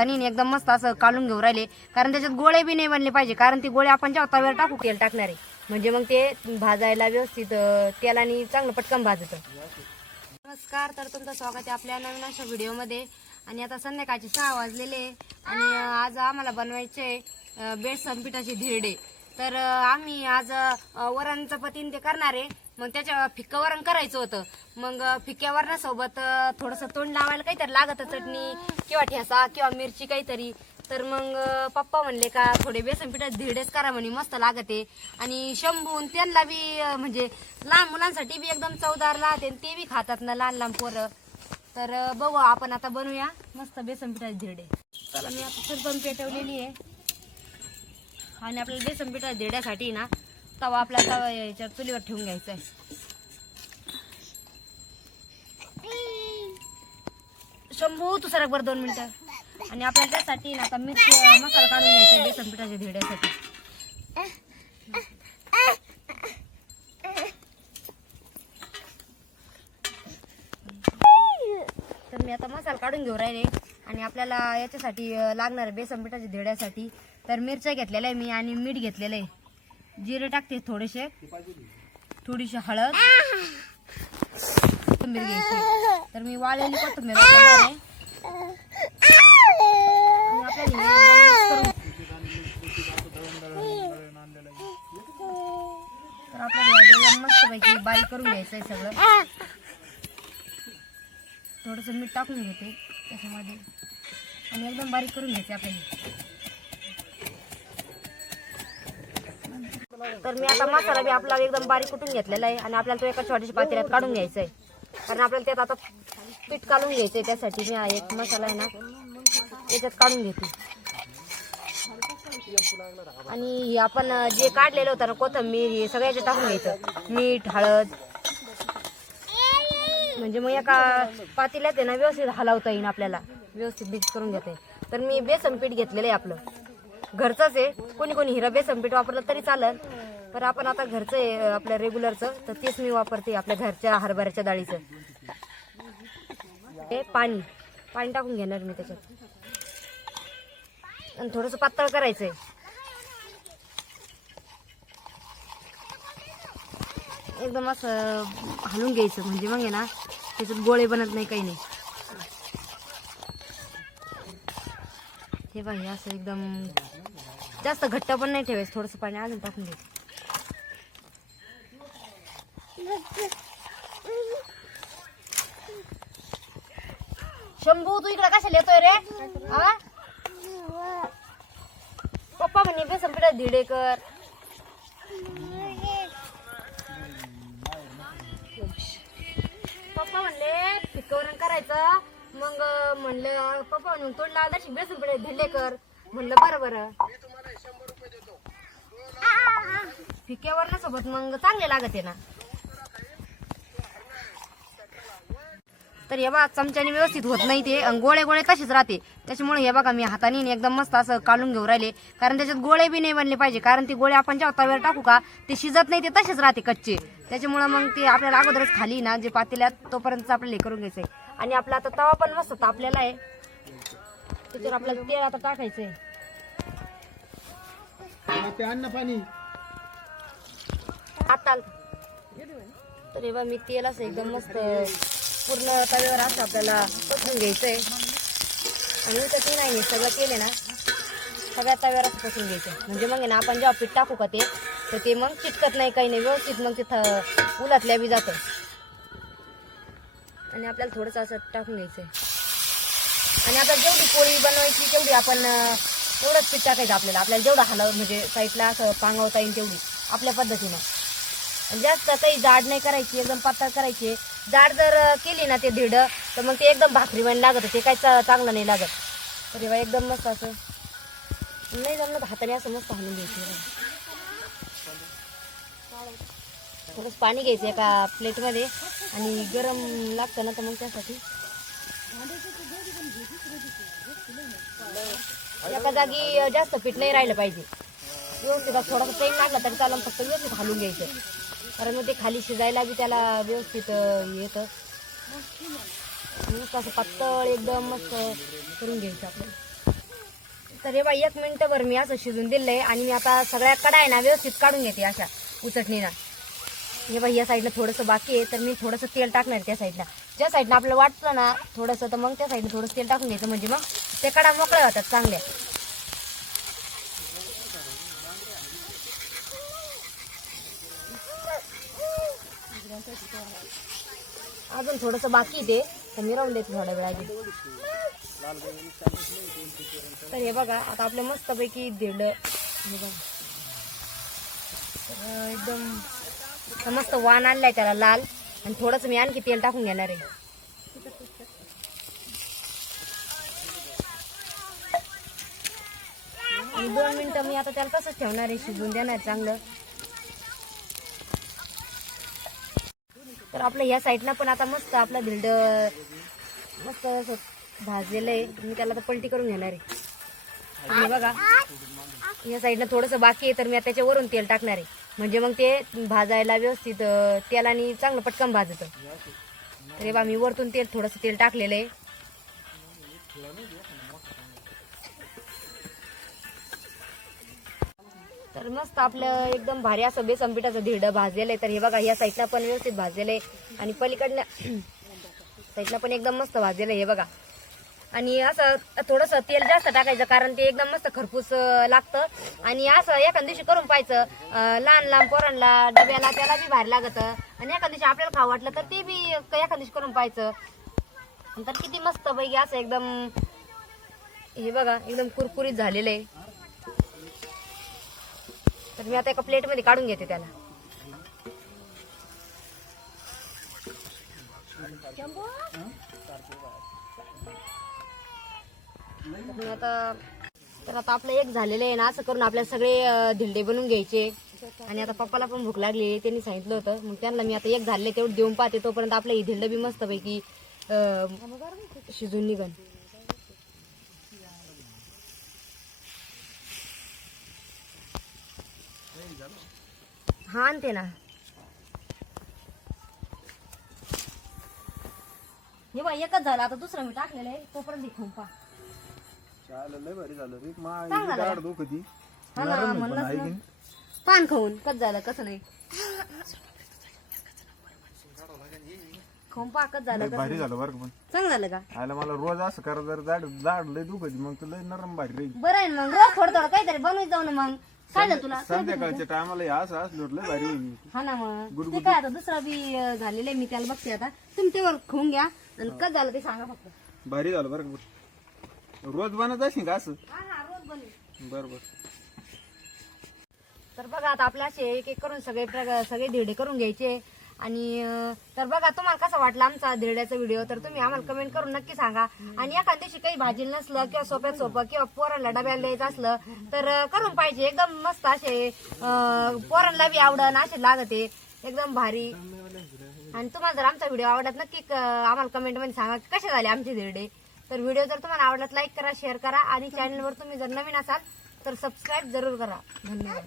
हाताने एकदम मस्त असं काढून घेऊ राहिले, कारण त्याच्यात गोळे बी नाही बनले पाहिजे, कारण ती गोळे आपण जेव्हा तव्यावर टाकू तेल टाकणार आहे म्हणजे मग ते भाजायला व्यवस्थित तेलाने चांगलं पटकन भाजतं. नमस्कार, तर तुमचं स्वागत आहे आपल्या नवीन अशा व्हिडिओमध्ये. आणि आता संध्याकाळचे 6 वाजलेले आणि आज आम्हाला बनवायचे बेसन पिठाचे धिरडे. तर आम्ही आज वरण चपातीने ते करणार आहे. मग त्याच्या फिक्कं वरण करायचं होतं. मग फिक्क्या वरणासोबत थोडंसं तोंड लावायला काहीतरी लागतं, चटणी किंवा ठेसा किंवा मिरची काहीतरी. तर मग पप्पा म्हणले का थोडे बेसन पिठाचे धिरडेच करा म्हणे, मस्त लागते. आणि शंभून त्यांना बी म्हणजे लहान मुलांसाठी बी एकदम चवदार राहते, ते बी खातात ना लहान लहान पोरं. तर बघू आपण आता बनवूया मस्त बेसन पिठाचे धिरडे. चला, मी आता सरपण पेटवलेली आहे आणि आपल्याला बेसन पिठाच्या धिरड्यासाठी ना तवा आपल्या याच्या चुलीवर ठेवून घ्यायचा आहे. शंभू तू सरक बरं 2 मिनिटं. आणि आपल्याला त्यासाठी ना आता मिरची मसाला काढून घ्यायचा आहे बेसन पिठाच्या धिरड्यासाठी. तर मी आता मसाला काढून घेऊ राहिले आणि आपल्याला याच्यासाठी लागणार बेसन पिठाच्या धिरड्यासाठी तर मिरच्या घेतलेल्या आहे मी आणि मीठ घेतलेलं आहे. जिरे टाकते थोडेसे, थोडीशी हळद, कोथिंबीर घ्यायची. तर मी वाळलेली कोथिंबीर वापरणार आहे. तर आपल्याला मस्तपैकी बारीक करून घ्यायचं आहे सगळं. थोडंसं मीठ टाकून घेते त्याच्यामध्ये आणि एकदम बारीक करून घ्यायचे आपल्याला. तर मी आता मसाला बी आपला एकदम बारीक कुटून घेतलेला आहे आणि आपल्याला तो एका छोट्याशा पातेल्यात काढून घ्यायचा आहे, कारण आपल्याला त्यात आता पीठ काढून घ्यायचं आहे. त्यासाठी मी हा एक मसाला आहे ना त्याच्यात काढून घेते. आणि आपण जे काढलेलं होतं ना कोथिंबीर हे सगळ्याच्यात टाकून घ्यायचं, मीठ हळद, म्हणजे मग एका पातेल्यात आहे ना व्यवस्थित हलवता येईल, आपल्याला व्यवस्थित मिक्स करून घेते. तर मी बेसन पीठ घेतलेलं आहे आपलं घरचंच आहे. कोणी कोणी हिरा बेसन पीठ वापरलं तरी चालेल, पण आपण आता घरचं आहे आपल्या रेग्युलरचं, तर तेच मी वापरते आपल्या घरच्या हरभऱ्याच्या डाळीचं. हे पाणी टाकून घेणार मी त्याच्यात आणि थोडंसं पातळ करायचंय. एकदम असं हलवून घ्यायचं म्हणजे मग आहे ना त्याच्यात गोळे बनत नाही, काही नाही. हे बघा असं एकदम जास्त घट्ट पण नाही ठेवायचं, थोडंसं पाणी अजून टाकून घ्यायचं. शंभू तू इकडे कशाला येतोय रे? पप्पा म्हणे बेसन पिठाचे धिरडे कर. पप्पा म्हणले फिक्कं वरण करायचं, मग म्हणलं पप्पा म्हणून तोंड लावला बेसन पिठाचे धिरडे कर. म्हणलं बरं बरं. फिक्क्या वरणासोबत मग चांगले लागते ना. तर हे बघा चमच्याने व्यवस्थित होत नाही ते, गोळे गोळे तसेच राहते. त्याच्यामुळे हे बघा मी हाताने एकदम मस्त असं काढून घेऊ राहिले, कारण त्याच्यात गोळे बी नाही बनले पाहिजे, कारण ते गोळे आपण जेव्हा तव्यावर टाकू का ते शिजत नाही, ते तसेच राहते कच्चे. त्याच्यामुळे मग ते आपल्याला अगोदरच खाली ना जे पातेल्यात तोपर्यंत आपल्याला हे करून घ्यायचंय. आणि आपला आता तवा पण मस्त तापलेला आहे, त्याच्यावर आपल्याला तेल आता टाकायचंय. तर हे बघा मी तेल असं एकदम मस्त पूर्ण तव्यावर असं आपल्याला पसरून घ्यायचंय. आणि ते नाही सगळं केले ना सगळ्या तव्यावर असं पसरून घ्यायचं, म्हणजे मग ना आपण जेव्हा पीठ टाकू का ते मग चिटकत नाही, काही नाही, व्यवस्थित मग तिथं उलटल्या बी जातं. आणि आपल्याला थोडंसं असं टाकून घ्यायचंय. आणि आता जेवढी पोळी बनवायची तेवढी आपण तेवढंच पीठ टाकायचं आपल्याला जेवढं हलव म्हणजे साईडला असं पांगवता येईल तेवढी आपल्या पद्धतीनं. जास्त काही जाड नाही करायची, एकदम पातळ करायची. जाड जर केली ना ते धिरडं तर मग ते एकदम भाकरी बन लागत, ते काही चांगलं नाही लागत. तर एकदम मस्त असं नाही जमलं हाताने असं मस्त हलवून घ्यायचं. थोडंसं पाणी घ्यायचं एका प्लेटमध्ये आणि गरम लागतं ना तर मग त्यासाठी एका जागी जास्त पीठ नाही राहिलं पाहिजे. व्यवस्थित थोडासा टाइम लागला तरी चालेल, फक्त व्यवस्थित हलवून घ्यायचं, कारण मग ते खाली शिजायला बी त्याला व्यवस्थित येतं. मस्त असं पातळ एकदम मस्त करून घ्यायचं आपल्याला. तर हे बा 1 मिनिटभर मी असं शिजून दिलंय आणि मी आता सगळ्या कडा आहे ना व्यवस्थित काढून घेते अशा उचटणीला. हे बा या साईडला थोडंसं बाकी आहे तर मी थोडंसं तेल टाकणार त्या साईडला. ज्या साईडनं आपल्याला वाटलं ना थोडंसं तर मग त्या साईडनं थोडंसं तेल टाकून घ्यायचं म्हणजे मग ते कडा मोकळ्या होतात चांगल्या. अजून थोडंसं बाकी ते तर मी राहून देते थोड्या वेळाची. तर हे बघा आता आपल्या मस्तपैकी धिरड एकदम मस्त वाण आणलाय त्याला लाल आणि थोडंसं मी आणखी तेल टाकून घेणार आहे. आणि 2 मिनिटं मी आता त्याला तसंच ठेवणार आहे शिजून देणार चांगलं. तर आपलं ह्या साईडला पण आता मस्त आपलं धिरड मस्त असं भाजलेलं आहे. मी त्याला आता पलटी करून घेणार आहे. आणि बघा या साईडला थोडंसं बाकी आहे तर मी त्याच्यावरून तेल टाकणार आहे म्हणजे मग ते भाजायला व्यवस्थित तेलाने चांगलं पटकन भाजतं. तर बा मी वरतून थोडंसं तेल टाकलेलं आहे. तर मस्त आपलं एकदम भारी असं बेसन पिठाचं धिरड भाजलेलं आहे. तर हे बघा या साईडला पण व्यवस्थित भाजलेलं आहे आणि पलीकडल्या साईडला पण एकदम मस्त भाजलेलं आहे. हे बघा आणि असं थोडंसं तेल जास्त टाकायचं कारण ते एकदम मस्त खरपूस लागतं. आणि असं एखाद्या दिवशी करून पाहायचं लहान लहान पोरांना डब्याला त्याला बी भारी लागतं आणि एखाद्या दिवशी आपल्याला खावं वाटलं तर ते बी एखाद्या दिवशी करून पाहायचं. तर किती मस्त पैकी असं एकदम हे बघा एकदम कुरकुरीत झालेलं आहे. तर मी आता एका प्लेटमध्ये काढून घेते त्याला. तर आता आपलं एक झालेलं आहे ना असं करून आपल्याला सगळे धिरडे बनवून घ्यायचे. आणि आता पप्पाला पण भूक लागली त्यांनी सांगितलं होतं मग त्यांना मी आता एक झाले तेवढं देऊन पाहते तोपर्यंत आपलं ही धिरडं बी मस्त पैकी शिजून निघन. हा आणते ना. हे बघ एकच झालं आता दुसरं मी टाकलेलं आहे तोपर्यंत खाऊन पहा. पान खाऊन कच झालं कसं नाही खाऊन पहा कच झालं भारी झालं बरं पण चांगलं झालं का. आयला मला रोज असं करा जर जाड जाड लय दुखत मग तुला नरम भारी राहील. बरं आहे ना मग रोज थोडं थोडं काहीतरी बनवून जाऊ ना मग काय झालं तुला. संध्याकाळच्या टायमाला असं असलं लय भारी होईल. हा ना मग ते काय आता दुसरा बी झालेलं आहे मी त्याला बघते आता तुम्ही तेव्हा खाऊन घ्या आणि कच झालं ते सांगा फक्त. भारी झालं बरं रोज बनत असेल का असं. हा हा रोज बनवेल. बरोबर. तर बघा आता आपल्या असे एक एक करून सगळे धिरडे करून घ्यायचे. आणि तर बघा तुम्हाला कसं वाटलं आमचा धिरड्याचा व्हिडिओ तर तुम्ही आम्हाला कमेंट करून नक्की सांगा. आणि एखाद्या दिवशी काही भाजी नसलं किंवा सोप्यात सोपं किंवा पोरांना डब्याला द्यायचं असलं तर करून पाहिजे एकदम मस्त असे पोरांना बी आवडन असे लागते एकदम भारी. आणि तुम्हाला जर आमचा व्हिडिओ आवडत नक्की आम्हाला कमेंटमध्ये सांगा कसे झाले आमचे धिरडे. तर व्हिडिओ जर तुम्हाला आवडला लाईक करा शेअर करा आणि चॅनलवर तुम्ही जर नवीन असाल तर सबस्क्राईब जरूर करा. धन्यवाद.